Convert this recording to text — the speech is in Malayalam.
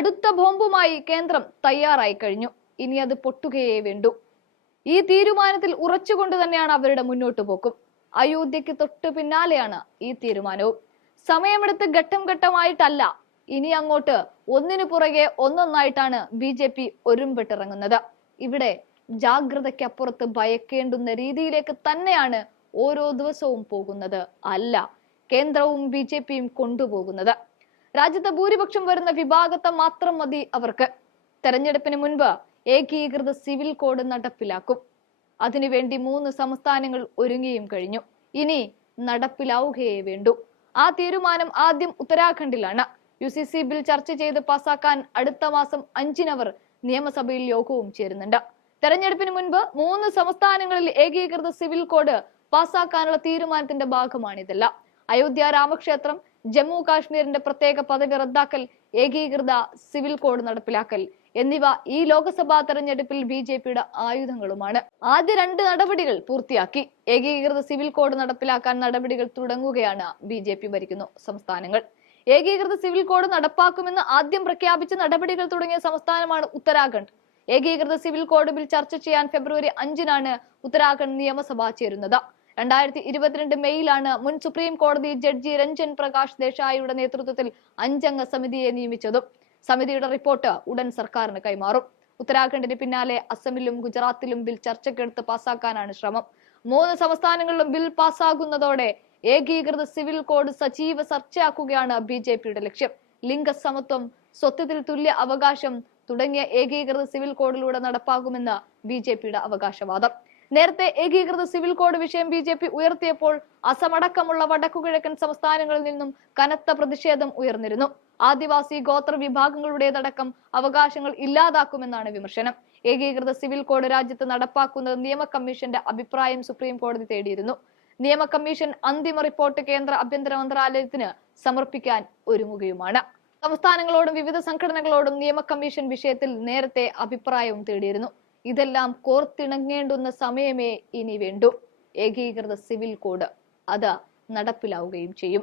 അടുത്ത ബോംബുമായി കേന്ദ്രം തയ്യാറായി കഴിഞ്ഞു. ഇനി അത് പൊട്ടുകയേ വേണ്ടൂ. ഈ തീരുമാനത്തിൽ ഉറച്ചുകൊണ്ട് തന്നെയാണ് അവരുടെ മുന്നോട്ടു പോക്കും. അയോധ്യയ്ക്ക് തൊട്ടു പിന്നാലെയാണ് ഈ തീരുമാനവും. സമയമെടുത്ത് ഘട്ടം ഘട്ടമായിട്ടല്ല, ഇനി അങ്ങോട്ട് ഒന്നിനു പുറകെ ഒന്നൊന്നായിട്ടാണ് BJP ഒരുമ്പെട്ടിറങ്ങുന്നത്. ഇവിടെ ജാഗ്രതയ്ക്കപ്പുറത്ത് ഭയക്കേണ്ടുന്ന രീതിയിലേക്ക് തന്നെയാണ് ഓരോ ദിവസവും പോകുന്നത്, അല്ല കേന്ദ്രവും BJPയും കൊണ്ടുപോകുന്നത്. രാജ്യത്ത് ഭൂരിപക്ഷം വരുന്ന വിഭാഗത്തെ മാത്രം മതി അവർക്ക്. തെരഞ്ഞെടുപ്പിന് മുൻപ് ഏകീകൃത സിവിൽ കോഡ് നടപ്പിലാക്കും. അതിനുവേണ്ടി 3 സംസ്ഥാനങ്ങൾ ഒരുങ്ങിയും കഴിഞ്ഞു. ഇനി നടപ്പിലാവുകയേ വേണ്ടൂ. ആ തീരുമാനം ആദ്യം ഉത്തരാഖണ്ഡിലാണ്. UCC ബിൽ ചർച്ച ചെയ്ത് പാസാക്കാൻ അടുത്ത മാസം 5-ന് അവർ നിയമസഭയിൽ യോഗവും ചേരുന്നുണ്ട്. തെരഞ്ഞെടുപ്പിന് മുൻപ് 3 സംസ്ഥാനങ്ങളിൽ ഏകീകൃത സിവിൽ കോഡ് പാസാക്കാനുള്ള തീരുമാനത്തിന്റെ ഭാഗമാണിതെല്ലാം. അയോധ്യ രാമക്ഷേത്രം, ജമ്മു കാശ്മീരിന്റെ പ്രത്യേക പദവി റദ്ദാക്കൽ, ഏകീകൃത സിവിൽ കോഡ് നടപ്പിലാക്കൽ എന്നിവ ഈ ലോക്സഭാ തെരഞ്ഞെടുപ്പിൽ BJPയുടെ ആയുധങ്ങളുമാണ്. ആദ്യ 2 നടപടികൾ പൂർത്തിയാക്കി. ഏകീകൃത സിവിൽ കോഡ് നടപ്പിലാക്കാൻ നടപടികൾ തുടങ്ങുകയാണ് BJP ഭരിക്കുന്ന സംസ്ഥാനങ്ങൾ. ഏകീകൃത സിവിൽ കോഡ് നടപ്പാക്കുമെന്ന് ആദ്യം പ്രഖ്യാപിച്ച് നടപടികൾ തുടങ്ങിയ സംസ്ഥാനമാണ് ഉത്തരാഖണ്ഡ്. ഏകീകൃത സിവിൽ കോഡ് ബിൽ ചർച്ച ചെയ്യാൻ ഫെബ്രുവരി 5-നാണ് ഉത്തരാഖണ്ഡ് നിയമസഭ ചേരുന്നത്. 2022 മെയ്യിലാണ് മുൻ സുപ്രീം കോടതി ജഡ്ജി രഞ്ജൻ പ്രകാശ് ദേശായിയുടെ നേതൃത്വത്തിൽ 5-അംഗ സമിതിയെ നിയമിച്ചതും. സമിതിയുടെ റിപ്പോർട്ട് ഉടൻ സർക്കാരിന് കൈമാറും. ഉത്തരാഖണ്ഡിന് പിന്നാലെ അസമിലും ഗുജറാത്തിലും ബിൽ ചർച്ചയ്ക്കെടുത്ത് പാസാക്കാനാണ് ശ്രമം. 3 സംസ്ഥാനങ്ങളിലും ബിൽ പാസ്സാകുന്നതോടെ ഏകീകൃത സിവിൽ കോഡ് സജീവ ചർച്ചയാക്കുകയാണ് BJPയുടെ ലക്ഷ്യം. ലിംഗസമത്വം, സ്വത്വത്തിൽ തുല്യ അവകാശം തുടങ്ങിയ ഏകീകൃത സിവിൽ കോഡിലൂടെ നടപ്പാകുമെന്ന് BJPയുടെ അവകാശവാദം. നേരത്തെ ഏകീകൃത സിവിൽ കോഡ് വിഷയം BJP ഉയർത്തിയപ്പോൾ അസമടക്കമുള്ള വടക്കുകിഴക്കൻ സംസ്ഥാനങ്ങളിൽ നിന്നും കനത്ത പ്രതിഷേധം ഉയർന്നിരുന്നു. ആദിവാസി ഗോത്ര വിഭാഗങ്ങളുടേതടക്കം അവകാശങ്ങൾ ഇല്ലാതാക്കുമെന്നാണ് വിമർശനം. ഏകീകൃത സിവിൽ കോഡ് രാജ്യത്ത് നടപ്പാക്കുന്നത് നിയമ കമ്മീഷന്റെ അഭിപ്രായം സുപ്രീം കോടതി തേടിയിരുന്നു. നിയമ കമ്മീഷൻ അന്തിമ റിപ്പോർട്ട് കേന്ദ്ര ആഭ്യന്തര മന്ത്രാലയത്തിന് സമർപ്പിക്കാൻ ഒരുങ്ങുകയുമാണ്. സംസ്ഥാനങ്ങളോടും വിവിധ സംഘടനകളോടും നിയമ കമ്മീഷൻ വിഷയത്തിൽ നേരത്തെ അഭിപ്രായവും തേടിയിരുന്നു. ഇതെല്ലാം കോർത്തിണങ്ങേണ്ടുന്ന സമയമേ ഇനി വേണ്ടൂ. ഏകീകൃത സിവിൽ കോഡ് അത് നടപ്പിലാവുകയും ചെയ്യും.